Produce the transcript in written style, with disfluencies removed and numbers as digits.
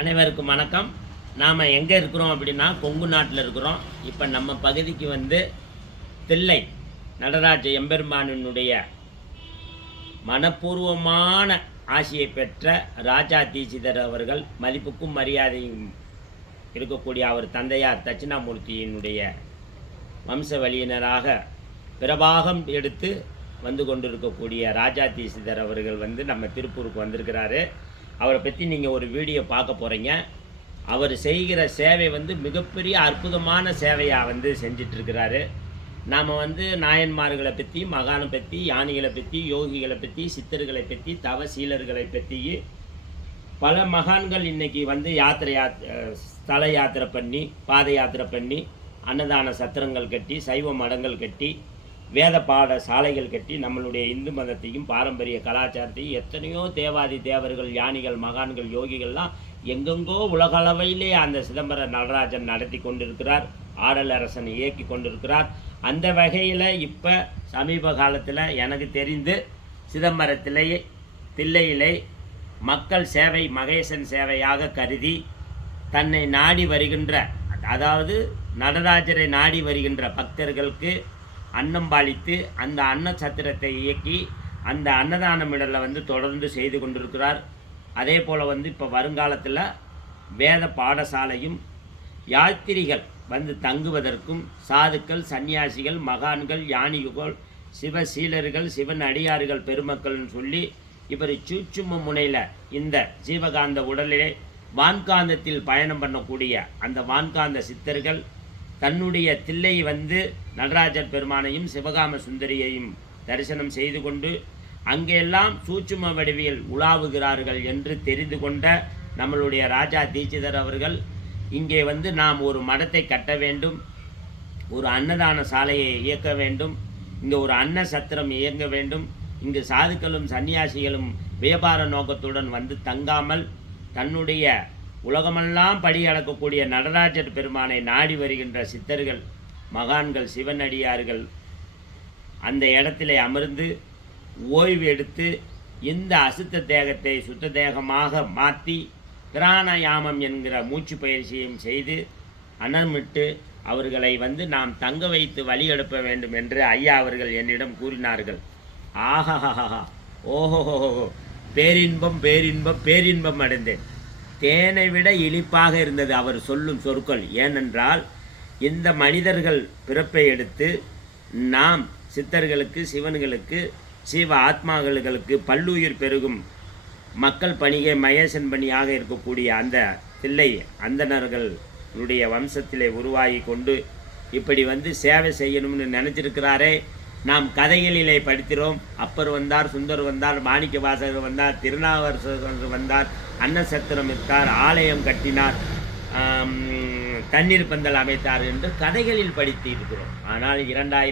அனைவருக்கும் வணக்கம். நாம் எங்கே இருக்கிறோம் அப்படின்னா கொங்கு நாட்டில் இருக்கிறோம். இப்போ நம்ம பகுதிக்கு வந்து தில்லை நடராஜ எம்பெருமானினுடைய மனப்பூர்வமான ஆசியை பெற்ற ராஜா தீட்சிதர் அவர்கள், மதிப்புக்கும் மரியாதையும் இருக்கக்கூடிய அவர் தந்தையார் தட்சிணாமூர்த்தியினுடைய வம்ச வழியினராக பிரபாகம் எடுத்து வந்து கொண்டிருக்கக்கூடிய ராஜா தீட்சிதர் அவர்கள் வந்து நம்ம திருப்பூருக்கு வந்திருக்கிறாரு. அவரை பற்றி நீங்கள் ஒரு வீடியோ பார்க்க போகிறீங்க. அவர் செய்கிற சேவை வந்து மிகப்பெரிய அற்புதமான சேவையாக வந்து செஞ்சிட்ருக்கிறாரு. நாம் வந்து நாயன்மார்களை பற்றி, மகானை பற்றி, யானிகளை பற்றி, யோகிகளை பற்றி, சித்தர்களை பற்றி, தவசீலர்களை பற்றி பல மகான்கள் இன்றைக்கி வந்து ஸ்தல யாத்திரை பண்ணி, பாத யாத்திரை பண்ணி, அன்னதான சத்திரங்கள் கட்டி, சைவ மடங்கள் கட்டி, வேத பாட சாலைகள் கட்டி நம்மளுடைய இந்து மதத்தையும் பாரம்பரிய கலாச்சாரத்தையும் எத்தனையோ தேவாதி தேவர்கள், யானிகள், மகான்கள், யோகிகள்லாம் எங்கெங்கோ உலகளவையிலே அந்த சிதம்பர நடராஜன் நடத்தி கொண்டிருக்கிறார். ஆடல் அரசன் இயக்கி கொண்டிருக்கிறார். அந்த வகையில் இப்போ சமீப காலத்தில் எனக்கு தெரிந்து சிதம்பரத்திலே தில்லையிலே மக்கள் சேவை மகேசன் சேவையாக கருதி தன்னை நாடி வருகின்ற, அதாவது நடராஜரை நாடி வருகின்ற பக்தர்களுக்கு அன்னம்பாளித்து அந்த அன்ன சத்திரத்தை இயக்கி அந்த அன்னதானமிடலை வந்து தொடர்ந்து செய்து கொண்டிருக்கிறார். அதே போல் வந்து இப்போ வருங்காலத்தில் வேத பாடசாலையும் யாத்திரிகள் வந்து தங்குவதற்கும் சாதுக்கள், சன்னியாசிகள், மகான்கள், யானிகள், சிவசீலர்கள், சிவன் அடியார்கள் பெருமக்கள்னு சொல்லி இவர் சூட்சும முனையில் இந்த ஜீவகாந்த உடலிலே வான்காந்தத்தில் பயணம் பண்ணக்கூடிய அந்த வான்காந்த சித்தர்கள் தன்னுடைய தில்லை வந்து நடராஜர் பெருமானையும் சிவகாம சுந்தரியையும் தரிசனம் செய்து கொண்டு அங்கெல்லாம் சூட்சும வடிவியல் உலாவுகிறார்கள் என்று தெரிந்து கொண்ட நம்மளுடைய ராஜா தீட்சிதர் அவர்கள் இங்கே வந்து நாம் ஒரு மடத்தை கட்ட வேண்டும், ஒரு அன்னதான சாலையை இயக்க வேண்டும், இங்கே ஒரு அன்ன சத்திரம் இயங்க வேண்டும், இங்கு சாதுக்களும் சன்னியாசிகளும் வியாபார நோக்கத்துடன் வந்து தங்காமல் தன்னுடைய உலகமெல்லாம் படி அளக்கக்கூடிய நடராஜர் பெருமானை நாடி வருகின்ற சித்தர்கள், மகான்கள், சிவனடியார்கள் அந்த இடத்திலே அமர்ந்து ஓய்வு எடுத்து இந்த அசுத்த தேகத்தை சுத்த தேகமாக மாற்றி பிராணயாமம் என்கிற மூச்சு பயிற்சியையும் செய்து அனர்மிட்டு அவர்களை வந்து நாம் தங்க வைத்து வழி எடுப்ப வேண்டும் என்று ஐயா அவர்கள் என்னிடம் கூறினார்கள். ஆஹாஹா, ஓஹோஹோ, பேரின்பம் பேரின்பம் பேரின்பம் அடைந்தேன். தேனை விட இனிப்பாக இருந்தது அவர் சொல்லும் சொற்கள். ஏனென்றால் இந்த மனிதர்கள் பிறப்பை எடுத்து நாம் சித்தர்களுக்கு, சிவன்களுக்கு, சிவ ஆத்மாக்களுக்கு பல்லுயிர் பெருகும் மக்கள் பணிகை மகேசன் பணியாக இருக்கக்கூடிய அந்த தில்லை அந்தணர்களுடைய வம்சத்திலே உருவாகி கொண்டு இப்படி வந்து சேவை செய்யணும்னு நினச்சிருக்கிறாரே. நாம் கதைகளிலே படிக்கிறோம். அப்பர் வந்தார், சுந்தர் வந்தார், மாணிக்க வாசகர் வந்தார், திருநாவரசர் வந்தார், அன்னசத்திரம் விட்டார், ஆலயம் கட்டினார், தண்ணீர் பந்தல் அமைத்தார் என்று கதைகளில் படித்து இருக்கிறோம். ஆனால் 2000